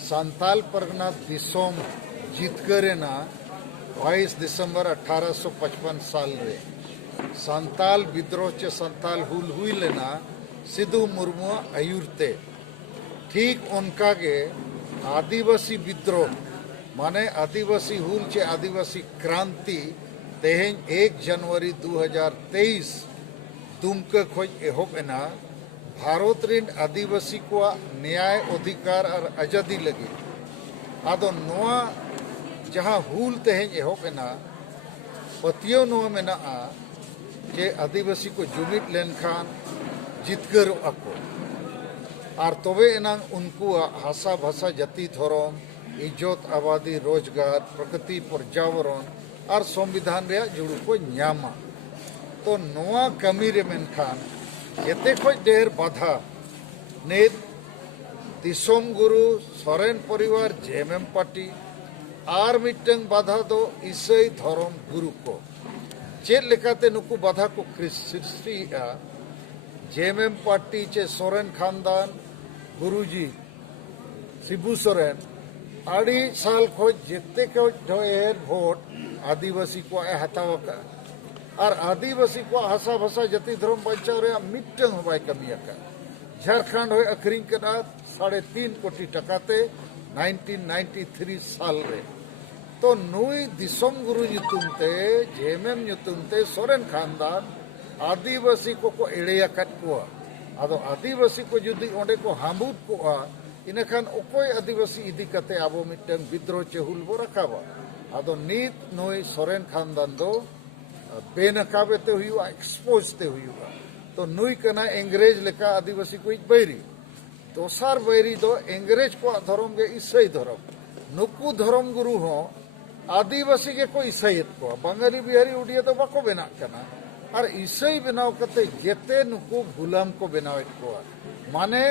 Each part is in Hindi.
संताल परगना दिसोम जितकरेना 22 दिसंबर 1855 साल रे संताल विद्रोह चे संताल हुल हुई लेना सिद्धू मुर्मू आयुरते ठीक उनका के आदिवासी विद्रोह माने आदिवासी हुल चे आदिवासी क्रांति तेहें 1 जनवरी 2023 दुमका खोज एहोबेना भारत रेन आदिवासी को न्याय अधिकार और आजादी लगे आदो नोआ जहां हुल तेहें एहोबेना पतियो नोआ मेना जे आदिवासी को जुमित लेनखान जितकर अको और तबे एनांग उनको हासा भाषा जाति धर्म इज्जत आबादी रोजगार प्रकृति पर्यावरण और संविधान रे जुड़ू को न्यामा तो नोआ कमी रे मेनखान जेते खोज ढेर बाधा नेत दिसोम गुरु सोरेन परिवार जेएमएम पार्टी और मिटंग बाधा दो ईसाई धर्म गुरु को चेत लेकाते नुकु बाधा को सृष्टि जेएमएम पार्टी चे सोरेन खानदान गुरुजी शिबू सोरेन आड़ी साल खोज जेते खोज ढेर वोट आदिवासी को हतावा और आदिवासी को हासा भाषा जाति धर्म बचाव रे मिटंग होबाय कमिया का झारखंड हो अखरिंग कना 3.5 कोटी टकाते 1993 साल रे तो नुई दिसोम गुरु nyutumते जेएमएम nyutumते सोरेन खानदान आदिवासी को एड़ेया कट को आदो आदिवासी को जुदी ओंडे को हामुद को इनखान ओकोय आदिवासी इदी कते आबो मिटंग विद्रोह चे हुल बो रखाबा आदो नीत नुई सोरेन खानदान दो बेनकाबे ते हुआ एक्सपोज ते हुआ तो नुई कना अंग्रेज लेका आदिवासी को बैरी दोसार बैरी दो अंग्रेज को धर्म के ईसाई धर्म नुकु धर्म गुरु हो आदिवासी के को ईसाईत को बंगाली बिहारी उड़िया तो बाको बेना कना और ईसाई बनाव कते जेते नुकु गुलाम को बनावेत को माने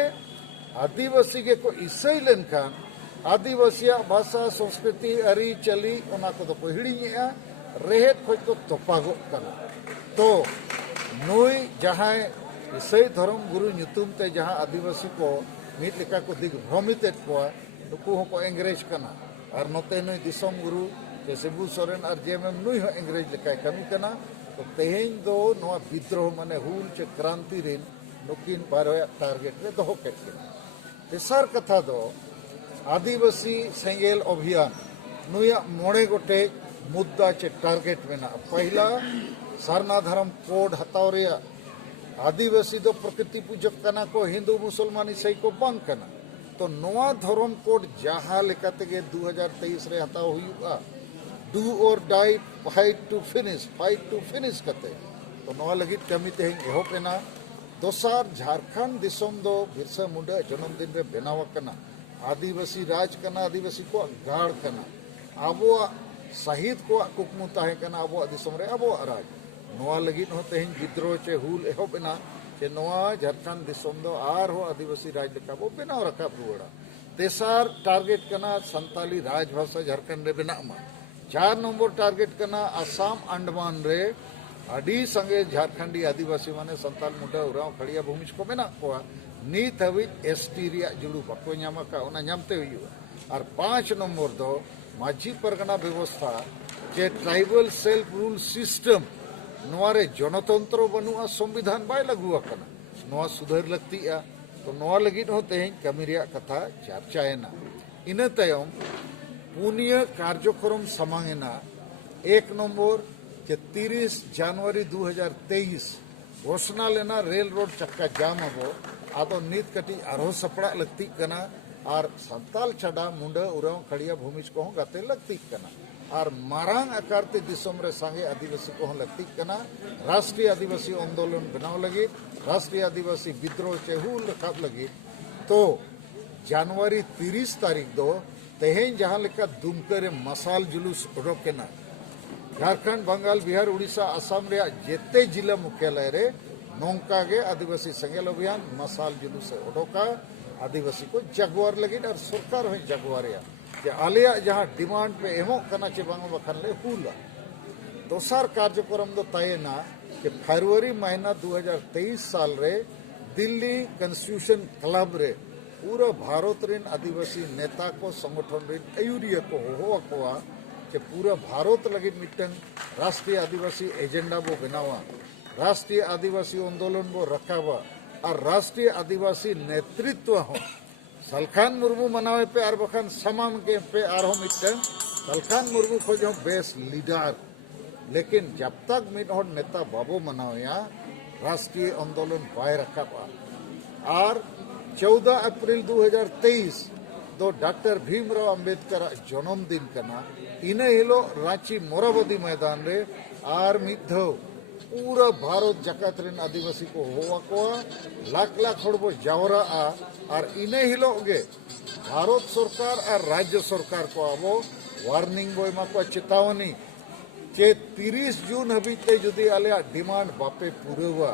आदिवासी के को ईसाई लेनखान आदिवासी भाषा संस्कृति अरी चली ओना को तो हिड़ीया रेहेत खोज को तोपागो कना तो नुई जहां ईसाई धर्म गुरु nyutum ते जहां आदिवासी को मिट लेका को दिग भ्रमित को नुकु हो को अंग्रेज कना और नते नुई दिसोम गुरु के शिबू सोरेन और जेएमएम नुई हो अंग्रेज लेका कमी कना तो तेहें दो नोआ विद्रोह माने हुल चे क्रांति रेन नुकिन बारया टारगेट रे दोहो केट के तेसार कथा दो आदिवासी सेंगेल अभियान नुया मोड़े गोटे मुद्दा चे टारगेट मेना पहला सारना धर्म कोड हताव रे आदिवासी दो प्रकृति पूजक कना को हिंदू मुसलमान ईसाई को बंग कना तो नोआ धर्म कोड जहां लेकाते के 2023 रे हताव हुआ डू और डाई फाइट टू फिनिश कते तो नोआ लगी कमी ते एहो पेना दोसार झारखंड दिसोम दो बिरसा मुंडा जन्मदिन रे बनाव कना आदिवासी राज कना आदिवासी को गाड़ कना आबो शहीद को कुकमु ताहे कना आबो दिसोम रे आबो राज नोआ लगी हो तेहिं विद्रोह चे हुल एहो बेना चे नोआ झारखंड दिसोम दो आर हो आदिवासी राज लेका बो बेनाव रखा रुवाड़ा तेसार टारगेट कना संताली राजभाषा झारखंड रे बेना मा 4 नंबर टारगेट कना आसाम अंडमान रे अडी संगे झारखंडी आदिवासी माने संताल मुंडा उराव खड़िया भूमिज को बेना को नीत हवी एसटी रिया जुड़ू बको ᱧᱟᱢ का ओना ᱧᱟᱢते हुआ और 5 नंबर दो माझी परगना व्यवस्था जे ट्राइबल सेल्फ रूल सिस्टम नोरे जनतंत्र बनुआ संविधान बाय लागू कना नोआ सुधार लगती तो नोआ लगी होते हैं कमी रिया कथा चर्चाएना इन तयम पुनिया कार्यक्रम समांगेना 1 नंबर के 30 जनवरी 2023 घोषणा लेना रेल रोड चक्का जाम अब आदो नीत कटी आरो सपड़ा लगती कना और संताल छड़ा मुंडा उराव खड़िया भूमिज को गाते लगती कना और मारांग आकारते दिसोम रे सांगे आदिवासी को लगती कना राष्ट्रीय आदिवासी आंदोलन बनाव लगी राष्ट्रीय आदिवासी विद्रोह चेहुल रखाब लगी तो जनवरी 30 तारीख दो तेहें जहां लेका दुमका रे मसाल जुलूस उडोकेना झारखंड बंगाल बिहार उड़ीसा आसाम रे जेते जिला मुख्यालय रे नोंका गे आदिवासी सेंगेल अभियान मसाल जुलूस उडोका आदिवासी को जगवार लगी और सरकार है जगवारिया जे आलिया जहां डिमांड पे एमो कना चे बांग बखन ले हुला दोसार कार्यक्रम दो तयना कि फरवरी महीना 2023 साल रे दिल्ली कॉन्स्टिट्यूशन क्लब रे पूरा भारत रेन आदिवासी नेता को संगठन रेन अयुरिया को हो कोआ कि पूरा भारत लगे मिटन राष्ट्रीय आदिवासी एजेंडा बो बनावा, राष्ट्रीय आदिवासी आंदोलन बो रखावा और राष्ट्रीय आदिवासी नेतृत्व हो सलखान मुर्मू मनावे पे और बखान समाम के पे और हो मिटन सलखान मुर्मू खोजो बेस्ट लीडर। लेकिन जब तक मिट और नेता बाबू मनाया राष्ट्रीय आंदोलन बाय रखा और 14 अप्रैल 2023 दो डॉक्टर भीमराव अंबेडकर जन्मदिन करना इन हिलो रांची मोराबदी मैदान रे और मिधो पूरा भारत जगत रेन आदिवासी को होवा को लाख लाख हड़ बो जावरा और इन हिलो गे भारत सरकार और राज्य सरकार को अब वार्निंग बो एमा को चेतावनी जे 30 जून हबीते जुदी आले डिमांड बापे पूरेवा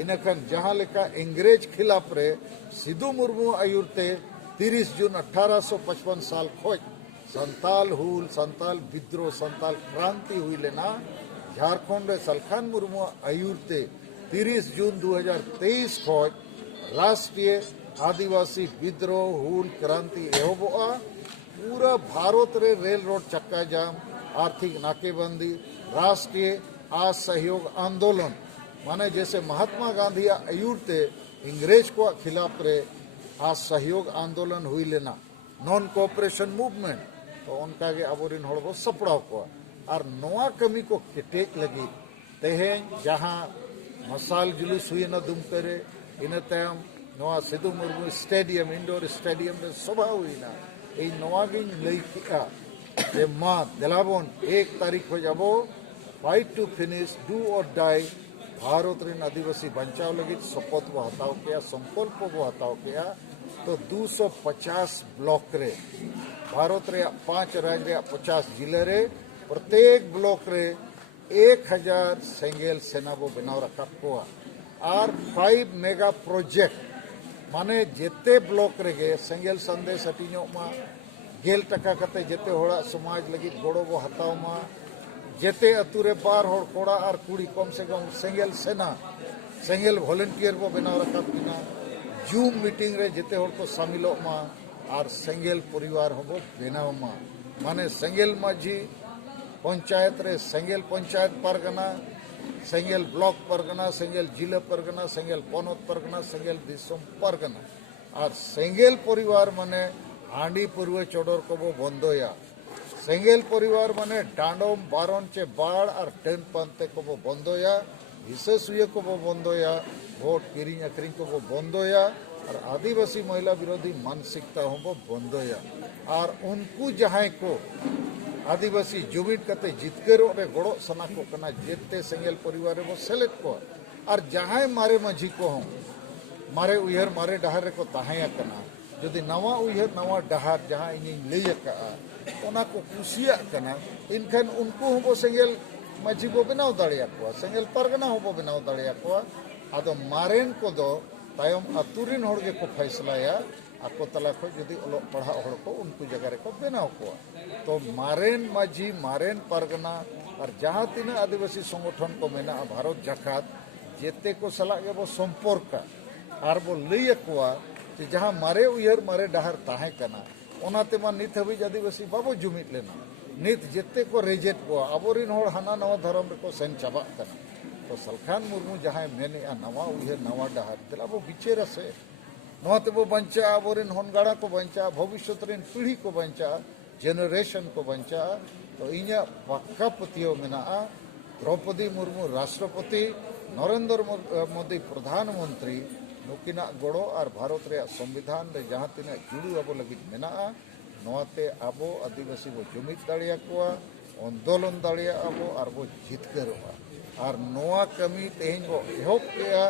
इनखान जहां लेका इंग्रेज खिलाफ रे सिद्धू मुर्मू आयुरते 30 जून 1855 साल खोज संताल हुल संताल विद्रोह संताल क्रांति हुई लेना झारखंड रे सलखान मुर्मू आयुरते 30 जून 2023 खोज राष्ट्रीय आदिवासी विद्रोह हुल क्रांति एहोबोआ पूरा भारत रे रेल रोड चक्का जाम आर्थिक नाकेबंदी राष्ट्रीय असहयोग आंदोलन माने जैसे महात्मा गांधी आयुरते इंग्रेज को खिलाफ रे असहयोग आंदोलन हुई लेना नॉन कोऑपरेशन मूवमेंट तो उनका के अबोरिन हड़ बो सपड़ाव को और नवा कमी को केटेक लगी तेहें जहां मसाल जुलूस हुई न दुम करे इन तयम नवा Sidhu Murmu stadium indoor stadium रे सभा हुई ना ए नवा गिन लई किया जे मा दिलाबोन 1 तारीख हो जाबो फाइट टू फिनिश डू और डाई भारत रेन आदिवासी बचाव लगी शपथ को हताव किया संकल्प को हताव किया तो 250 ब्लॉक रे भारत रे 5 राज्य रे 50 जिले रे प्रत्येक ब्लॉक रे 1000 सेंगेल सेना बो बनाव रखा को और 5 मेगा प्रोजेक्ट माने जेते ब्लॉक रे गे सेंगेल संदेश हटिनो मा 10 टका कते जेते होड़ा समाज लगी गोड़ो बो हताव मा जेते अतुरे बार होड़ कोड़ा और कुड़ी कम से कम सेंगेल सेना सेंगेल वॉलंटियर बो बनाव रखा बिना जूम मीटिंग रे जेते होड़ को शामिलो मा और सेंगेल परिवार होबो बनाव मा माने सेंगेल माझी पंचायत रे सेंगेल पंचायत परगना सेंगेल ब्लॉक परगना सेंगेल जिला परगना सेंगेल पनत परगना सेंगेल दिसोम परगना और सेंगेल परिवार माने हांडी पूर्व चोडर को बो बंदोया सेंगेल परिवार माने डांडोम बारन चे बाड़ और टेन पंते को बो बंदोया हिस्से सुये को बो बंदोया वोट किरिंग अक्रिंग को बो बंदोया और आदिवासी महिला विरोधी मानसिकता हो बो बंदोया और उनको जहां को आदिवासी जुमिट कते जितकेरो रे गोड़ो सना को कना जेते सेंगेल परिवार वो सेलेक्ट को और जहां मारे माझी को हम मारे उयहर मारे डहार को ताहाया कना जदि नवा उयहर नवा डहार जहां इन लेय का ओना को कुसिया कना इनखान उनको हो सेंगेल माझी बो बनाव दाड़िया को सेंगेल परगना हो बनाव दाड़िया को आदो मारेन को दो तायम अतुरिन होड़ के को फैसलाया आको तला को जदि ओलो पढ़ा होड़ को उनको जगह रे को बनाव को तो मारेन माझी मारेन परगना और जहां तीन आदिवासी संगठन को मेना भारत जकात जेते को सला के वो संपर्क और वो लई को कि जहां मारे उयहर मारे डहार ताहे कना ओनाते मा नित हबी आदिवासी बाबो जुमित लेना नित जेते को रेजेट को अबोरिन होड़ हाना नवा धर्म रे को सेन चाबा कना तो सलखान मुर्मू जहां मेने नवा उयहर नवा डहार दिला वो बिचेर से नवाते वो बंचा अबोरिन होनगाड़ा को बंचा भविष्य रेन पीढ़ी को बंचा जेनरेशन को बंचा तो इन्या पक्का पतियो मेना द्रौपदी मुर्मू राष्ट्रपति नरेंद्र मोदी प्रधानमंत्री नुकिना गोड़ो और भारत रे संविधान रे जहां तीन जुड़ू अब लगी मेना नवाते आबो आदिवासी बो जुमित दाड़िया को आंदोलन दाड़िया आबो और बो जितकरोआ और नवा कमी तेहन बो एहोब केया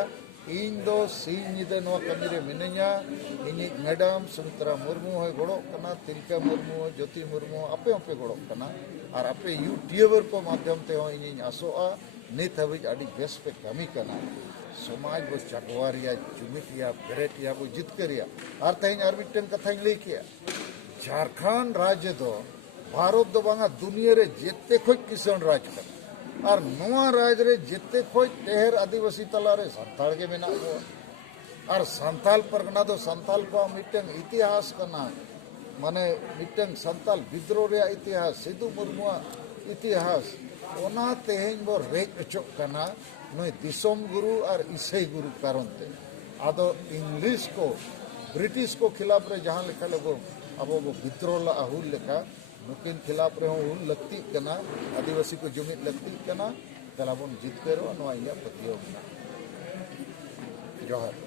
इन दो सिंह निदे नवा कमी रे मिनया इनी मैडम सुमित्रा मुर्मू है गोड़ो कना तिलका मुर्मू ज्योति मुर्मू आपे आपे गोड़ो कना और आपे यूट्यूबर को माध्यम ते हो इनी आसोआ नित हबी आडी बेस पे कमी कना समाज बो चकवारिया जुमितिया बेरेटिया बो जितकरिया और तेहन और मिटन कथाई लई किया झारखंड राज्य दो भारत दो बांगा दुनिया रे जेते खोज किसान राज कना और नवा राज रे जेते खोज तेहर आदिवासी तला रे संताड़ के मेना को और संताल परगना दो संताल को मिट्टन इतिहास करना माने मिट्टन संताल विद्रोह रे इतिहास सिद्धू मुर्मू इतिहास ओना तेहें बो रेज अचोक करना नोय दिसोम गुरु और ईसाई गुरु कारण ते आदो इंग्लिश को ब्रिटिश को खिलाफ रे जहां लेखा ले अब वो विद्रोह ला अहुल लेखा नुकिन खिलाफ रे हुल लगती कना आदिवासी को जुमित लगती कना तलाबन जितकेरो नोया पतियो जोहर।